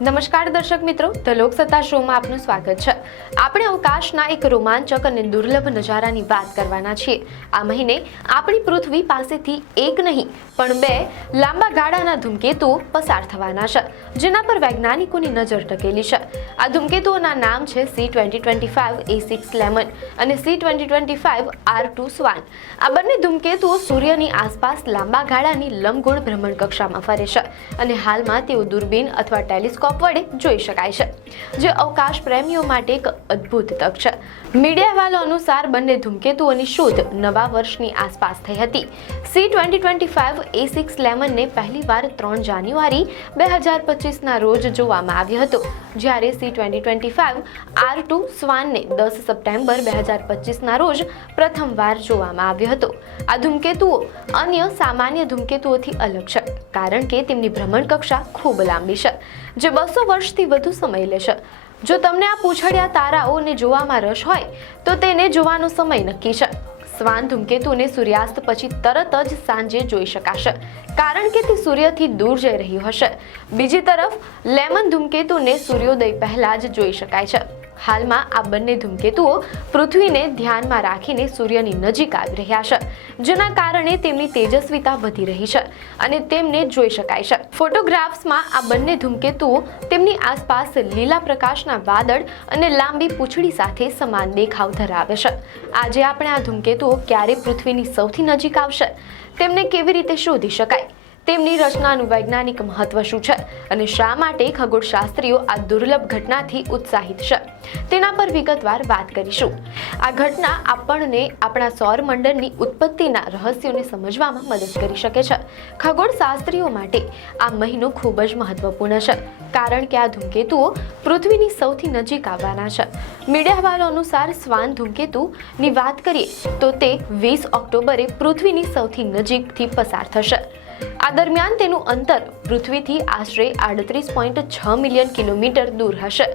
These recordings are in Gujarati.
નમસ્કાર દર્શક મિત્રો, ધ લોકસત્તા શોમાં આપનું સ્વાગત છે। આપણે અવકાશના એક રોમાંચક અને દુર્લભ નજારાની વાત કરવાના છીએ। આ મહિને આપણી પૃથ્વી પાસેથી એક નહીં પણ બે લાંબા ગાળાના ધૂમકેતુઓ પસાર થવાના છે, જેના પર વૈજ્ઞાનિકોની નજર ટકેલી છે। આ ધૂમકેતુઓના નામ છે C2025 A6 લેમન અને C2025 R2 સ્વાન। આ બંને ધૂમકેતુઓ સૂર્યની આસપાસ લાંબા ગાળાની લંબગોળ ભ્રમણ કક્ષામાં ફરે છે અને હાલમાં તેઓ દૂરબીન અથવા ટેલિસ્કોપ વડે જોઈ શકાય છે, જે અવકાશ પ્રેમીઓ માટે એક અદ્ભુત તક છે। મીડિયા અહેવાલો અનુસાર બંને ધૂમકેતુઓની શોધ નવા વર્ષની આસપાસ થઈ હતી। C2025 A6 લેમનને પહેલીવાર 3 જાન્યુઆરી 2025ના રોજ જોવામાં આવ્યો હતો, જ્યારે C2025 R2 સ્વાનને 10 સપ્ટેમ્બર 2025ના રોજ પ્રથમવાર જોવામાં આવ્યો હતો। આ ધૂમકેતુઓ અન્ય સામાન્ય ધૂમકેતુઓથી અલગ છે, કારણ કે તેમની ભ્રમણ કક્ષા ખૂબ લાંબી છે, જે 200 વર્ષથી વધુ સમય લેશે। જો તમને આ પૂંછડિયા તારાઓને જોવામાં રસ હોય તો તેને જોવાનો સમય નક્કી છે। સ્વાન ધૂમકેતુને સૂર્યાસ્ત પછી તરત જ સાંજે જોઈ શકાશે, કારણ કે તે સૂર્યથી દૂર જઈ રહ્યું હશે। બીજી તરફ લેમન ધૂમકેતુને સૂર્યોદય પહેલા જ જોઈ શકાય છે। હાલમાં આ બંને ધૂમકેતુઓ પૃથ્વીને ધ્યાનમાં રાખીને સૂર્યની નજીક આવી રહ્યા છે, જેના કારણે તેમની તેજસ્વીતા વધી રહી છે અને તેમને જોઈ શકાય છે। ફોટોગ્રાફ્સમાં આ બંને ધૂમકેતુઓ તેમની આસપાસ લીલા પ્રકાશના વાદળ અને લાંબી પૂંછડી સાથે સમાન દેખાવ ધરાવે છે। આજે આપણે આ ધૂમકેતુઓ ક્યારે પૃથ્વીની સૌથી નજીક આવશે, તેમને કેવી રીતે શોધી શકાય, તેમની રચનાનું વૈજ્ઞાનિક મહત્વ શું છે અને શા માટે ખગોળશાસ્ત્રીઓ આ દુર્લભ ઘટનાથી ઉત્સાહિત છે, તેના પર વિગતવાર વાત કરીશું। આ ઘટના આપણને આપણા સૌરમંડળની ઉત્પત્તિના રહસ્યોને સમજવામાં મદદ કરી શકે છે। ખગોળશાસ્ત્રીઓ માટે આ મહિનો ખૂબ જ મહત્વપૂર્ણ છે, કારણ કે આ ધૂમકેતુઓ પૃથ્વીની સૌથી નજીક આવવાના છે। મીડિયા અહેવાલો અનુસાર સ્વાન ધૂમકેતુની વાત કરીએ તો તે 20 ઓક્ટોબરે પૃથ્વીની સૌથી નજીકથી પસાર થશે। આ દરમિયાન તેનું અંતર પૃથ્વીથી આશરે 38.6 મિલિયન કિલોમીટર દૂર હશે।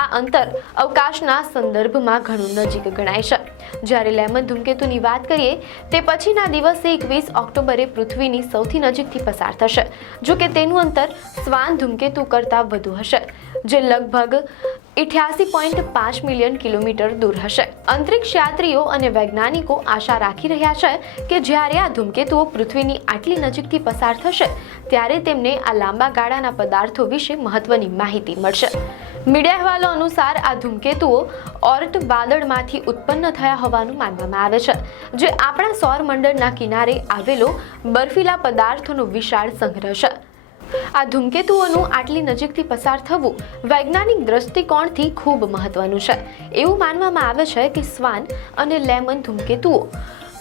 આ અંતર અવકાશના સંદર્ભમાં ઘણું નજીક ગણાય છે। જ્યારે લેમન ધૂમકેતુની વાત કરીએ તે પછીના દિવસે 21 ઓક્ટોબરે પૃથ્વીની સૌથી નજીકથી પસાર થશે, જો કે તેનું અંતર સ્વાન ધૂમકેતુ કરતાં વધુ હશે, જે લગભગ 88.5 મિલિયન કિલોમીટર દૂર હશે। અંતરિક્ષ યાત્રીઓ અને વૈજ્ઞાનિકો આશા રાખી રહ્યા છે કે જ્યારે આ ધૂમકેતુઓ પૃથ્વીની આટલી નજીકથી પસાર થશે ત્યારે તેમને આ લાંબા ગાળાના પદાર્થો વિશે મહત્વની માહિતી મળશે। મીડિયા અહેવાલો અનુસાર આ ધૂમકેતુઓ ઓર્ટ વાદળમાંથી ઉત્પન્ન થયા હોવાનું માનવામાં આવે છે, જે આપણા સૌરમંડળના કિનારે આવેલો બર્ફીલા પદાર્થોનો વિશાળ સંગ્રહ છે। આ ધૂમકેતુઓનું આટલી નજીકથી પસાર થવું વૈજ્ઞાનિક દ્રષ્ટિકોણથી ખૂબ મહત્વનું છે। એવું માનવામાં આવે છે કે સ્વાન અને લેમન ધૂમકેતુઓ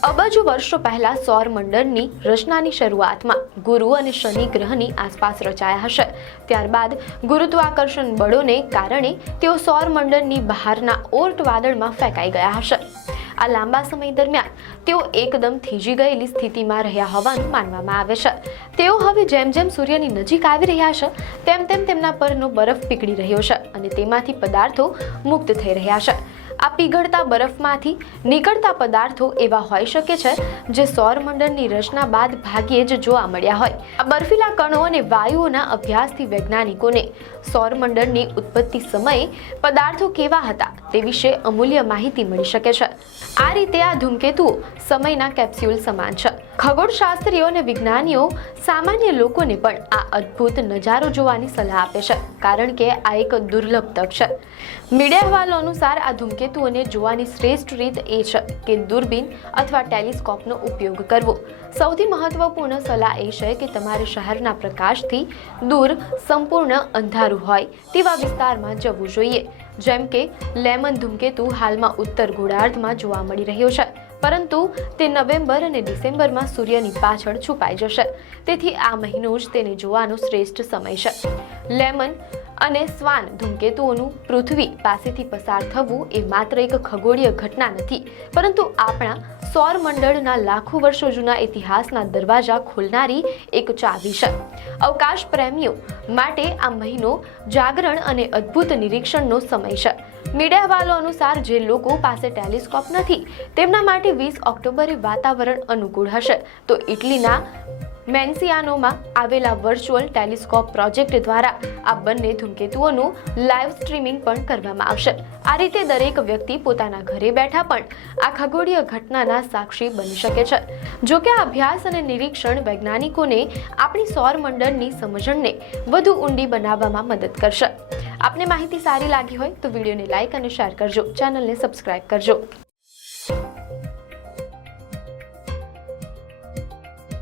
અબજો વર્ષો પહેલા સૌરમંડળની રચનાની શરૂઆતમાં ગુરુ અને શનિ ગ્રહની આસપાસ રચાયા હશે। ત્યારબાદ ગુરુત્વાકર્ષણ બળોને કારણે તેઓ સૌરમંડળની બહારના ઓર્ટ વાદળમાં ફેંકાઈ ગયા હશે। આ લાંબા સમય દરમિયાન તેઓ એકદમ થીજી ગયેલી સ્થિતિમાં રહ્યા હોવાનું માનવામાં આવે છે। તેઓ હવે જેમ જેમ સૂર્યની નજીક આવી રહ્યા છે તેમ તેમ તેમના પરનો બરફ પીગળી રહ્યો છે અને તેમાંથી પદાર્થો મુક્ત થઈ રહ્યા છે। આ પીગળતા બરફમાંથી નીકળતા પદાર્થો એવા હોઈ શકે છે જે સૌરમંડળની રચના બાદ ભાગ્યે જ જોવા મળ્યા હોય। આ બર્ફીલા કણો અને વાયુઓના અભ્યાસથી વૈજ્ઞાનિકોને સૌરમંડળની ઉત્પત્તિ સમયે પદાર્થો કેવા હતા તે વિશે અમૂલ્ય માહિતી મળી શકે છે। આ રીતે આ ધૂમકેતુઓ સમયના કેપ્સ્યુલ સમાન છે। ખગોળશાસ્ત્રીઓ અને વિજ્ઞાનીઓ સામાન્ય લોકોને પણ આ અદ્ભુત નજારો જોવાની સલાહ આપે છે, કારણ કે આ એક દુર્લભ તક છે। મીડિયા અહેવાલો અનુસાર આ ધૂમકેતુઓને જોવાની શ્રેષ્ઠ રીત એ છે કે દૂરબીન અથવા ટેલિસ્કોપનો ઉપયોગ કરવો। સૌથી મહત્વપૂર્ણ સલાહ એ છે કે તમારે શહેરના પ્રકાશથી દૂર સંપૂર્ણ અંધારું હોય તેવા વિસ્તારમાં જવું જોઈએ। જેમ કે લેમન ધૂમકેતુ હાલમાં ઉત્તર ગોળાર્ધમાં જોવા મળી રહ્યો છે, પરંતુ તે નવેમ્બર અને ડિસેમ્બરમાં સૂર્યની પાછળ છુપાઈ જશે, તેથી આ મહિનો જ તેને જોવાનો શ્રેષ્ઠ સમય છે। લેમન અને સ્વાન ધૂમકેતુઓનું પૃથ્વી પાસેથી પસાર થવું એ માત્ર એક ખગોળીય ઘટના નથી, પરંતુ આપણા સૌરમંડળના લાખો વર્ષો જૂના ઇતિહાસના દરવાજા ખોલનારી એક ચાવી છે। અવકાશ પ્રેમીઓ માટે આ મહિનો જાગરણ અને અદ્ભુત નિરીક્ષણનો સમય છે। મીડિયા અહેવાલો અનુસાર જે લોકો પાસે ટેલિસ્કોપ નથી તેમના માટે 20 ઓક્ટોબરે વાતાવરણ અનુકૂળ હશે, તો ઇટલીના મેન્સિયાનોમાં આવેલા વર્ચ્યુઅલ ટેલિસ્કોપ પ્રોજેક્ટ દ્વારા આ બંને ધૂમકેતુઓનું લાઈવ સ્ટ્રીમિંગ પણ કરવામાં આવશે. આ રીતે દરેક વ્યક્તિ પોતાના ઘરે બેઠા પણ આ ખગોળીય ઘટનાના સાક્ષી બની શકે છે. જો કે આ અભ્યાસ અને નિરીક્ષણ વૈજ્ઞાનિકોને આપણી સૌરમંડળની સમજણને વધુ ઊંડી બનાવવામાં મદદ કરશે. આપને માહિતી સારી લાગી હોય તો વિડીયોને લાઈક અને શેર કરજો, ચેનલને સબસ્ક્રાઇબ કરજો.